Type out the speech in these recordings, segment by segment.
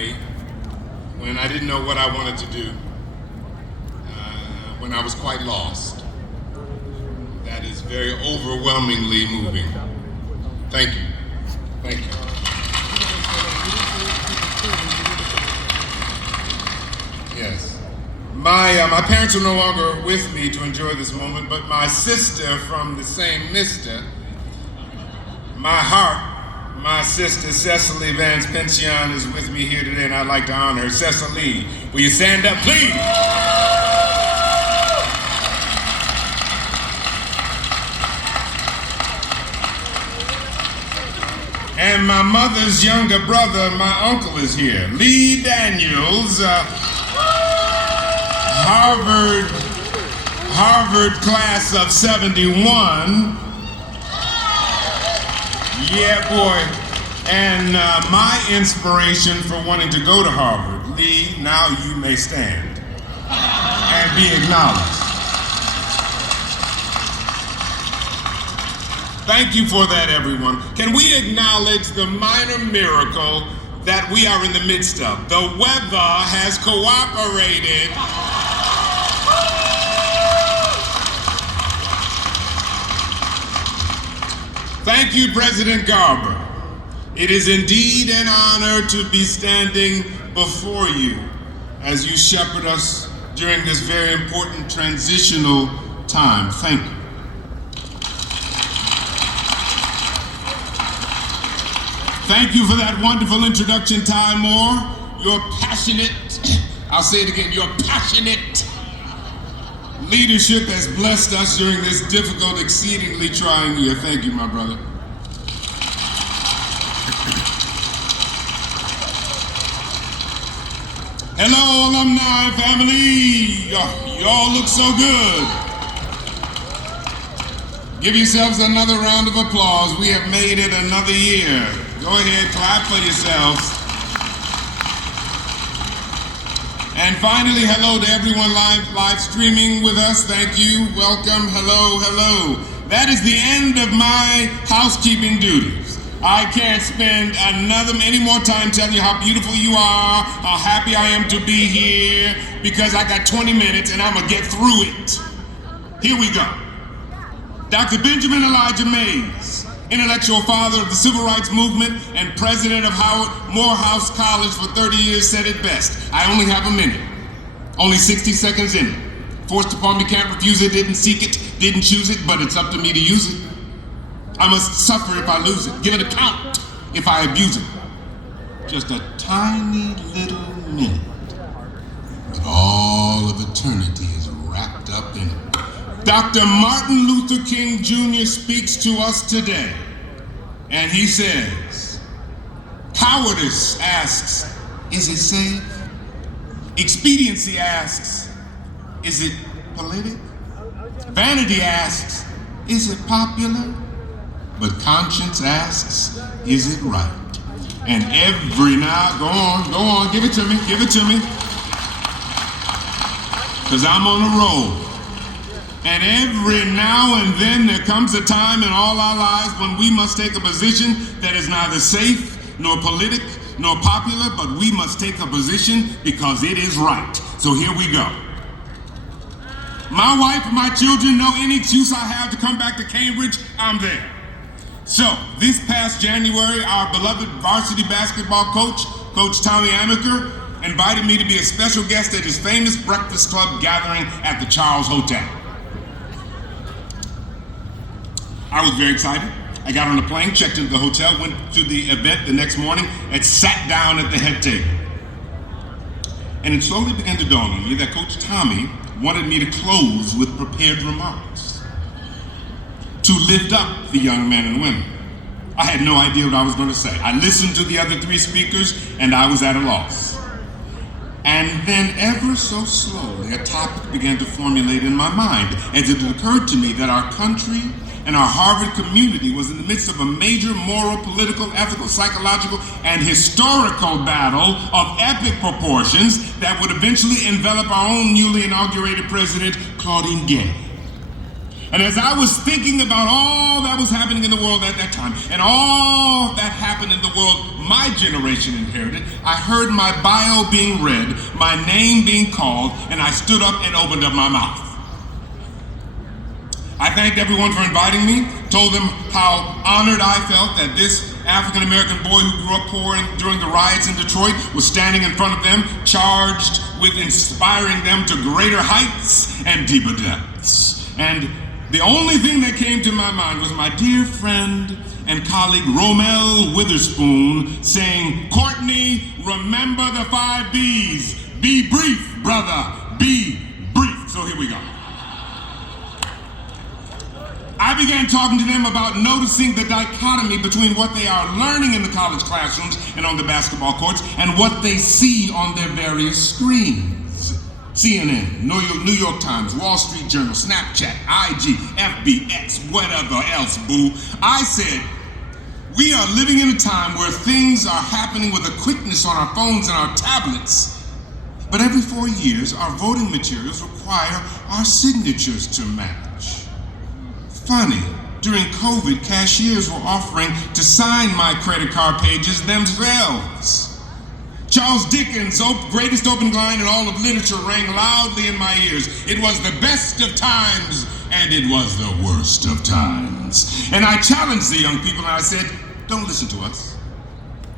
me when I didn't know what I wanted to do, when I was quite lost. That is very overwhelmingly moving. Thank you. Thank you. Yes. My parents are no longer with me to enjoy this moment, but my sister from the same mister, my heart, my sister Cecily Vance Pension is with me here today, and I'd like to honor her. Cecily, will you stand up, please? And my mother's younger brother, my uncle, is here. Lee Daniels, Harvard class of 71. Yeah, boy. And my inspiration for wanting to go to Harvard. Lee, now you may stand and be acknowledged. Thank you for that, everyone. Can we acknowledge the minor miracle that we are in the midst of? The weather has cooperated. Thank you, President Garber. It is indeed an honor to be standing before you as you shepherd us during this very important transitional time. Thank you. Thank you for that wonderful introduction, Ty Moore. Your passionate, I'll say it again, your passionate leadership has blessed us during this difficult, exceedingly trying year. Thank you, my brother. Hello, alumni family. You all look so good. Give yourselves another round of applause. We have made it another year. Go ahead, clap for yourselves. And finally, hello to everyone live streaming with us. Thank you. Welcome. Hello, hello. That is the end of my housekeeping duties. I can't spend any more time telling you how beautiful you are, how happy I am to be here, because I got 20 minutes and I'm gonna get through it. Here we go. Dr. Benjamin Elijah Mays, intellectual father of the civil rights movement and president of Morehouse College for 30 years, said it best. I only have a minute, only 60 seconds in it. Forced upon me, can't refuse it, didn't seek it, didn't choose it, but it's up to me to use it. I must suffer if I lose it, give an account if I abuse it. Just a tiny little minute, but all of eternity is wrapped up in it. Dr. Martin Luther King Jr. speaks to us today, and he says, cowardice asks, is it safe? Expediency asks, is it politic? Vanity asks, is it popular? But conscience asks, is it right? And every now, go on, give it to me, because I'm on a roll. And every now and then there comes a time in all our lives when we must take a position that is neither safe, nor politic, nor popular, but we must take a position because it is right. So here we go. My wife and my children know any excuse I have to come back to Cambridge, I'm there. So, this past January, our beloved varsity basketball coach, Coach Tommy Amaker, invited me to be a special guest at his famous breakfast club gathering at the Charles Hotel. I was very excited. I got on a plane, checked into the hotel, went to the event the next morning, and sat down at the head table. And it slowly began to dawn on me that Coach Tommy wanted me to close with prepared remarks, to lift up the young men and women. I had no idea what I was going to say. I listened to the other three speakers, and I was at a loss. And then ever so slowly, a topic began to formulate in my mind, as it occurred to me that our country and our Harvard community was in the midst of a major moral, political, ethical, psychological, and historical battle of epic proportions that would eventually envelop our own newly inaugurated president, Claudine Gay. And as I was thinking about all that was happening in the world at that time, and all that happened in the world my generation inherited, I heard my bio being read, my name being called, and I stood up and opened up my mouth. I thanked everyone for inviting me, told them how honored I felt that this African-American boy who grew up poor during the riots in Detroit was standing in front of them, charged with inspiring them to greater heights and deeper depths. And the only thing that came to my mind was my dear friend and colleague Romel Witherspoon saying, "Courtney, remember the 5 B's. Be brief, brother, be brief." So here we go. I began talking to them about noticing the dichotomy between what they are learning in the college classrooms and on the basketball courts and what they see on their various screens. CNN, New York Times, Wall Street Journal, Snapchat, IG, FB, X, whatever else, boo. I said, we are living in a time where things are happening with a quickness on our phones and our tablets. But every 4 years, our voting materials require our signatures to match. Funny, during COVID, cashiers were offering to sign my credit card pages themselves. Charles Dickens' greatest opening line in all of literature rang loudly in my ears. It was the best of times, and it was the worst of times. And I challenged the young people, and I said, don't listen to us.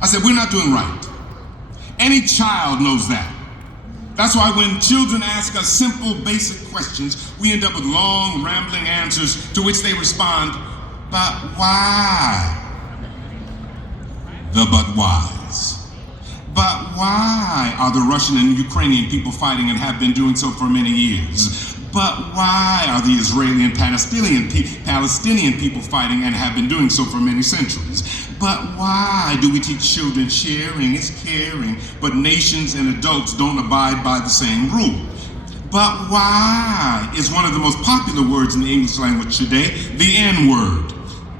I said, we're not doing right. Any child knows that. That's why when children ask us simple, basic questions, we end up with long, rambling answers to which they respond, but why? The but whys. But why are the Russian and Ukrainian people fighting and have been doing so for many years? But why are the Israeli and Palestinian people fighting and have been doing so for many centuries? But why do we teach children sharing is caring, but nations and adults don't abide by the same rule? But why is one of the most popular words in the English language today the N-word?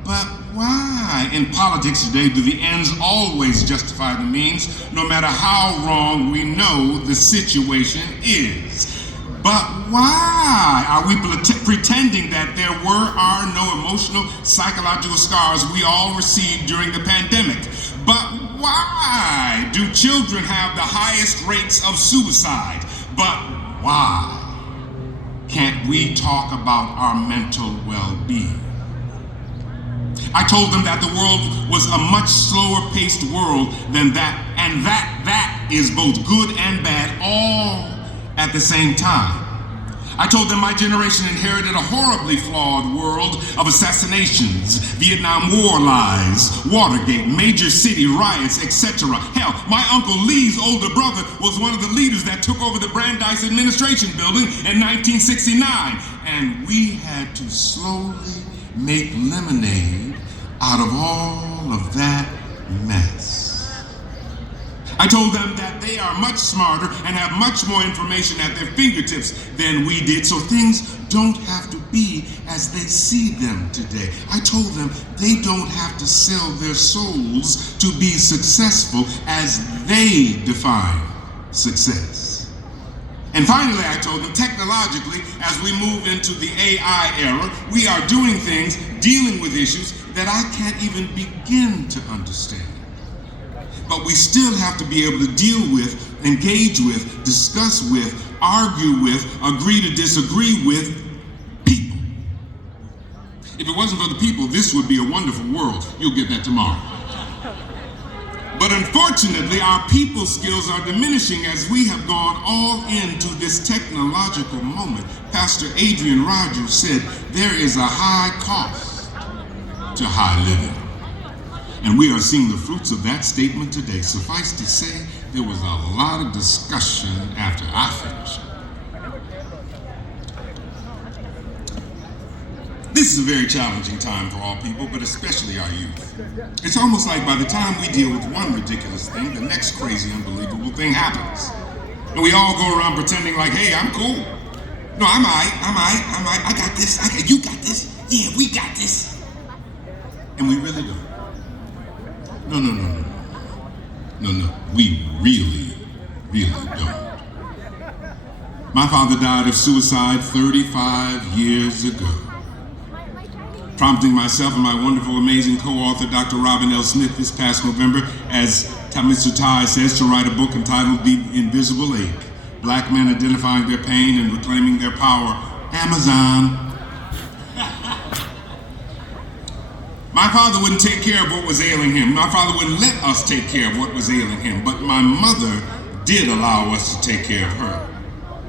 But why in politics today do the ends always justify the means, no matter how wrong we know the situation is? But why are we pretending that there are no emotional, psychological scars we all received during the pandemic? But why do children have the highest rates of suicide? But why can't we talk about our mental well-being? I told them that the world was a much slower-paced world than that, and that is both good and bad, all at the same time. I told them my generation inherited a horribly flawed world of assassinations, Vietnam War lies, Watergate, major city riots, etc. Hell, my Uncle Lee's older brother was one of the leaders that took over the Brandeis administration building in 1969. And we had to slowly make lemonade out of all of that mess. I told them that they are much smarter and have much more information at their fingertips than we did, so things don't have to be as they see them today. I told them they don't have to sell their souls to be successful as they define success. And finally, I told them technologically, as we move into the AI era, we are doing things, dealing with issues that I can't even begin to understand. But we still have to be able to deal with, engage with, discuss with, argue with, agree to disagree with people. If it wasn't for the people, this would be a wonderful world. You'll get that tomorrow. But unfortunately, our people skills are diminishing as we have gone all into this technological moment. Pastor Adrian Rogers said, there is a high cost to high living. And we are seeing the fruits of that statement today. Suffice to say, there was a lot of discussion after I finished. This is a very challenging time for all people, but especially our youth. It's almost like by the time we deal with one ridiculous thing, the next crazy, unbelievable thing happens. And we all go around pretending like, hey, I'm cool. No, I'm all right, I got this, you got this, yeah, we got this. And we really don't. No, we really don't. My father died of suicide 35 years ago. prompting myself and my wonderful, amazing co-author, Dr. Robin L. Smith, this past November, as Mr. Ty says, to write a book entitled The Invisible Ache, Black Men Identifying Their Pain and Reclaiming Their Power. Amazon. My father wouldn't take care of what was ailing him. My father wouldn't let us take care of what was ailing him, but my mother did allow us to take care of her.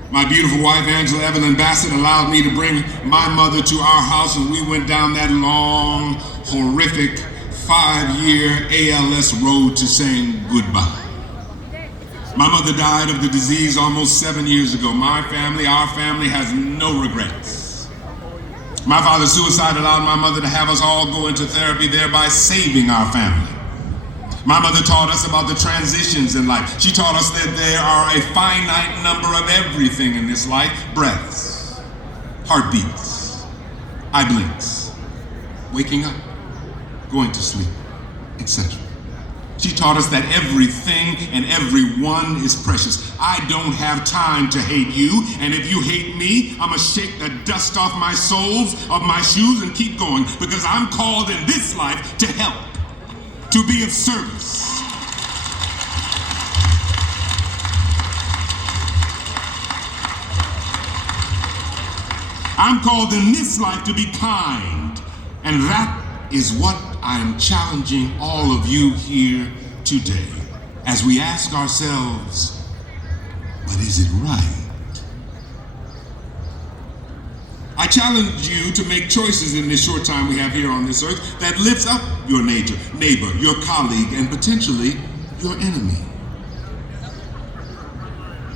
My beautiful wife, Angela Evelyn Bassett, allowed me to bring my mother to our house, and we went down that long, horrific 5-year ALS road to saying goodbye. My mother died of the disease almost 7 years ago. My family, our family, has no regrets. My father's suicide allowed my mother to have us all go into therapy, thereby saving our family. My mother taught us about the transitions in life. She taught us that there are a finite number of everything in this life: breaths, heartbeats, eye blinks, waking up, going to sleep, etc. She taught us that everything and everyone is precious. I don't have time to hate you, and if you hate me, I'm gonna shake the dust off my soles of my shoes and keep going, because I'm called in this life to help, to be of service. I'm called in this life to be kind, and that is what I'm challenging all of you here today as we ask ourselves, but is it right? I challenge you to make choices in this short time we have here on this earth that lifts up your neighbor, your colleague, and potentially your enemy.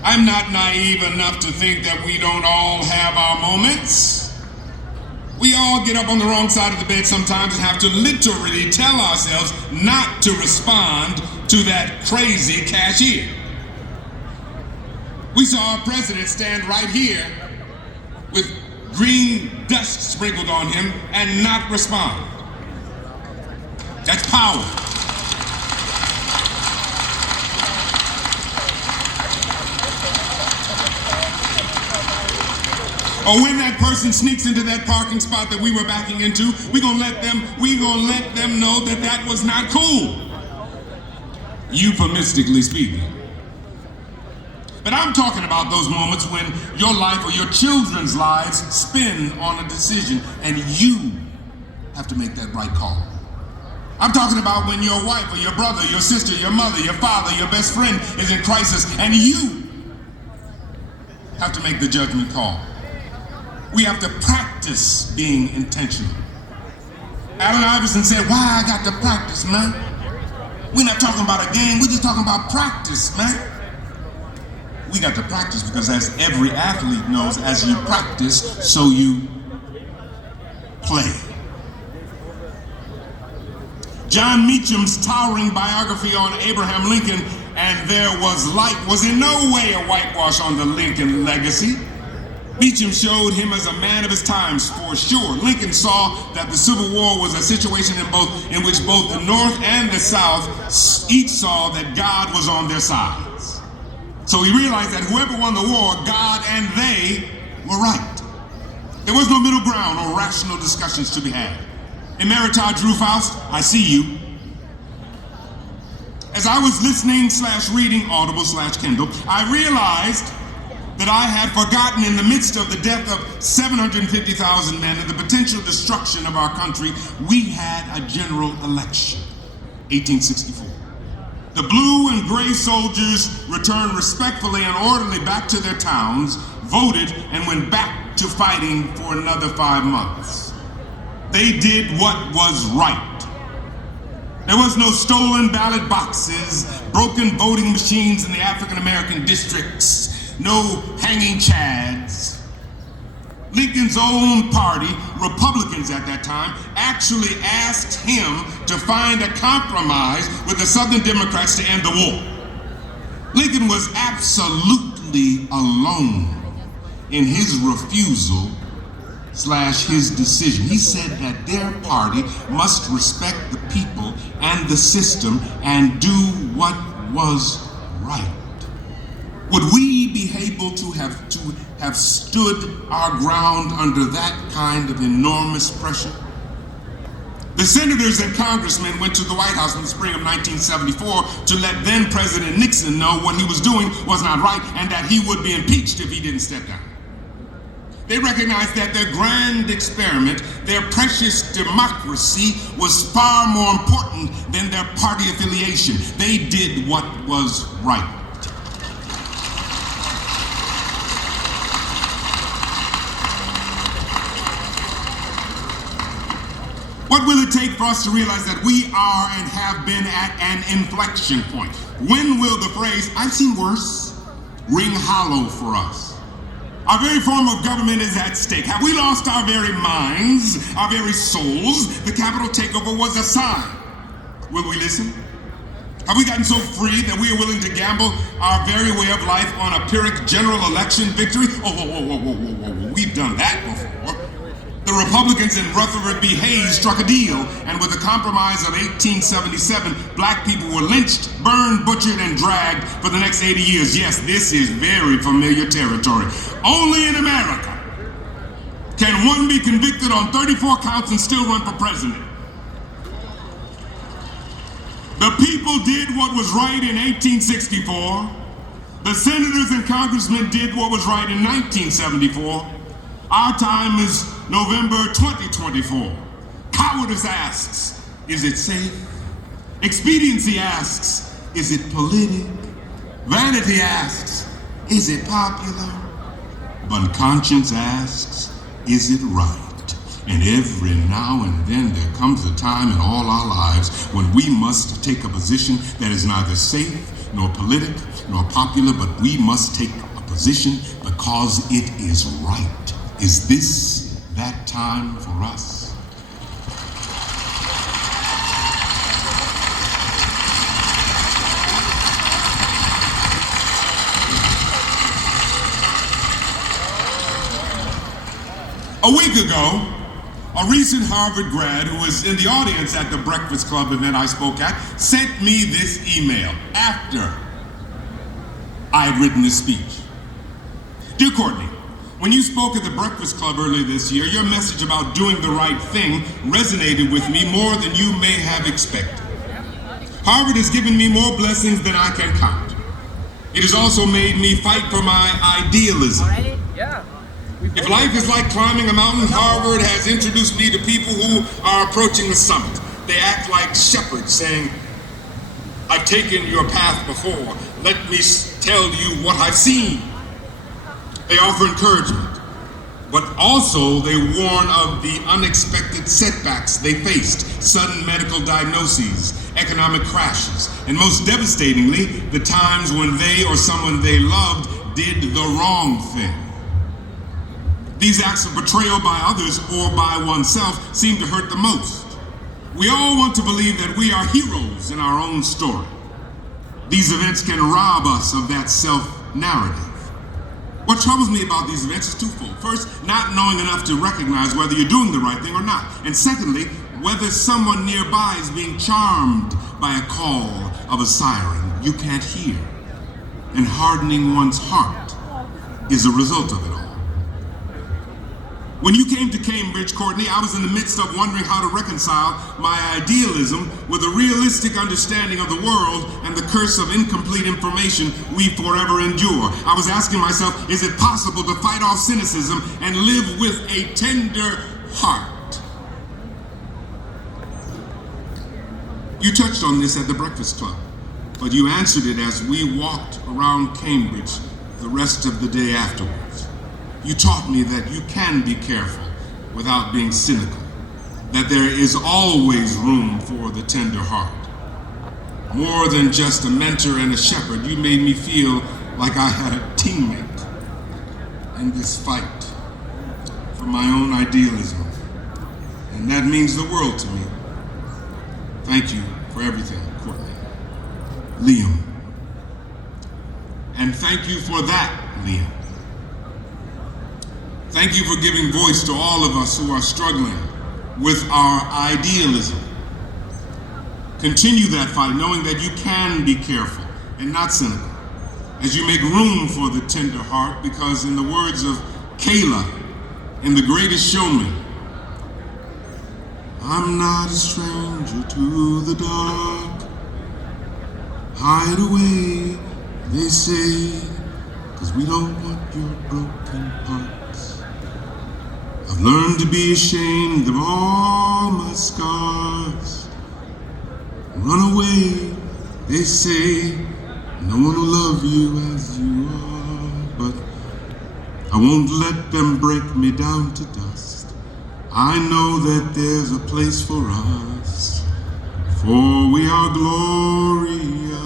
I'm not naive enough to think that we don't all have our moments. We all get up on the wrong side of the bed sometimes and have to literally tell ourselves not to respond to that crazy cashier. We saw our president stand right here with green dust sprinkled on him and not respond. That's power. Or when that person sneaks into that parking spot that we were backing into, we're gonna let them know that that was not cool, euphemistically speaking. But I'm talking about those moments when your life or your children's lives spin on a decision and you have to make that right call. I'm talking about when your wife or your brother, your sister, your mother, your father, your best friend is in crisis and you have to make the judgment call. We have to practice being intentional. Allen Iverson said, "Why I got to practice, man? We're not talking about a game, we're just talking about practice, man." We got to practice because, as every athlete knows, as you practice, so you play. John Meacham's towering biography on Abraham Lincoln, "And There Was Light," was in no way a whitewash on the Lincoln legacy. Meacham showed him as a man of his times, for sure. Lincoln saw that the Civil War was a situation in which both the North and the South each saw that God was on their sides. So he realized that whoever won the war, God and they were right. There was no middle ground or rational discussions to be had. Emerita Drew Faust, I see you. As I was listening/reading Audible/Kindle, I realized that I had forgotten, in the midst of the death of 750,000 men and the potential destruction of our country, we had a general election, 1864. The blue and gray soldiers returned respectfully and orderly back to their towns, voted, and went back to fighting for another 5 months. They did what was right. There was no stolen ballot boxes, broken voting machines in the African American districts, no hanging chads. Lincoln's own party, Republicans at that time, actually asked him to find a compromise with the Southern Democrats to end the war. Lincoln was absolutely alone in his refusal/his decision. He said that their party must respect the people and the system and do what was right. Would we be able to have stood our ground under that kind of enormous pressure? The senators and congressmen went to the White House in the spring of 1974 to let then President Nixon know what he was doing was not right and that he would be impeached if he didn't step down. They recognized that their grand experiment, their precious democracy, was far more important than their party affiliation. They did what was right. What will it take for us to realize that we are and have been at an inflection point? When will the phrase, "I've seen worse," ring hollow for us? Our very form of government is at stake. Have we lost our very minds, our very souls? The Capitol takeover was a sign. Will we listen? Have we gotten so free that we are willing to gamble our very way of life on a Pyrrhic general election victory? Oh, we've done that before. The Republicans in Rutherford B. Hayes struck a deal, and with the compromise of 1877, black people were lynched, burned, butchered, and dragged for the next 80 years. Yes, this is very familiar territory. Only in America can one be convicted on 34 counts and still run for president. The people did what was right in 1864. The senators and congressmen did what was right in 1974. Our time is November 2024. Cowardice asks, is it safe? Expediency asks, is it politic? Vanity asks, is it popular? But conscience asks, is it right? And every now and then there comes a time in all our lives when we must take a position that is neither safe, nor politic, nor popular, but we must take a position because it is right. Is this that time for us? A week ago, a recent Harvard grad who was in the audience at the Breakfast Club event I spoke at sent me this email after I had written this speech. Dear Courtney, when you spoke at the Breakfast Club earlier this year, your message about doing the right thing resonated with me more than you may have expected. Harvard has given me more blessings than I can count. It has also made me fight for my idealism. If life is like climbing a mountain, Harvard has introduced me to people who are approaching the summit. They act like shepherds saying, I've taken your path before. Let me tell you what I've seen. They offer encouragement, but also they warn of the unexpected setbacks they faced, sudden medical diagnoses, economic crashes, and most devastatingly, the times when they or someone they loved did the wrong thing. These acts of betrayal by others or by oneself seem to hurt the most. We all want to believe that we are heroes in our own story. These events can rob us of that self-narrative. What troubles me about these events is twofold. First, not knowing enough to recognize whether you're doing the right thing or not. And secondly, whether someone nearby is being charmed by a call of a siren you can't hear. And hardening one's heart is a result of it all. When you came to Cambridge, Courtney, I was in the midst of wondering how to reconcile my idealism with a realistic understanding of the world and the curse of incomplete information we forever endure. I was asking myself, is it possible to fight off cynicism and live with a tender heart? You touched on this at the Breakfast Club, but you answered it as we walked around Cambridge the rest of the day afterwards. You taught me that you can be careful without being cynical, that there is always room for the tender heart. More than just a mentor and a shepherd, you made me feel like I had a teammate in this fight for my own idealism, and that means the world to me. Thank you for everything, Courtney. Liam. And thank you for that, Liam. Thank you for giving voice to all of us who are struggling with our idealism. Continue that fight, knowing that you can be careful and not cynical, as you make room for the tender heart, because in the words of Kayla in The Greatest Showman, I'm not a stranger to the dark. Hide away, they say, 'cause we don't want your broken parts. I've learned to be ashamed of all my scars. Run away, they say, no one will love you as you are. But I won't let them break me down to dust. I know that there's a place for us, for we are glorious.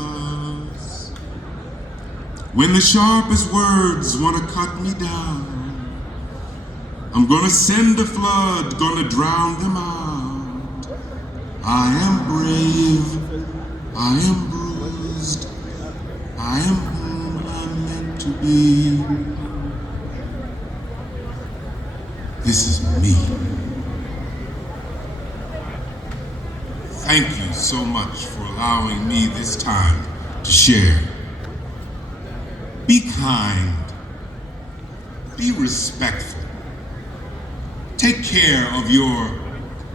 When the sharpest words want to cut me down, I'm gonna send a flood, gonna drown them out. I am brave, I am bruised, I am who I'm meant to be. This is me. Thank you so much for allowing me this time to share. Be kind, be respectful, take care of your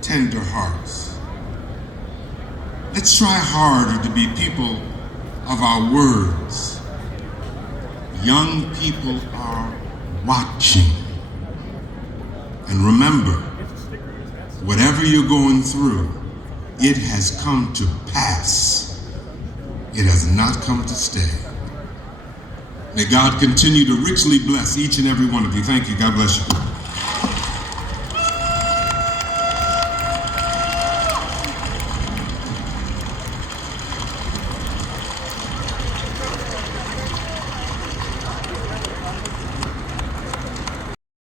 tender hearts. Let's try harder to be people of our words. Young people are watching. And remember, whatever you're going through, it has come to pass. It has not come to stay. May God continue to richly bless each and every one of you. Thank you. God bless you.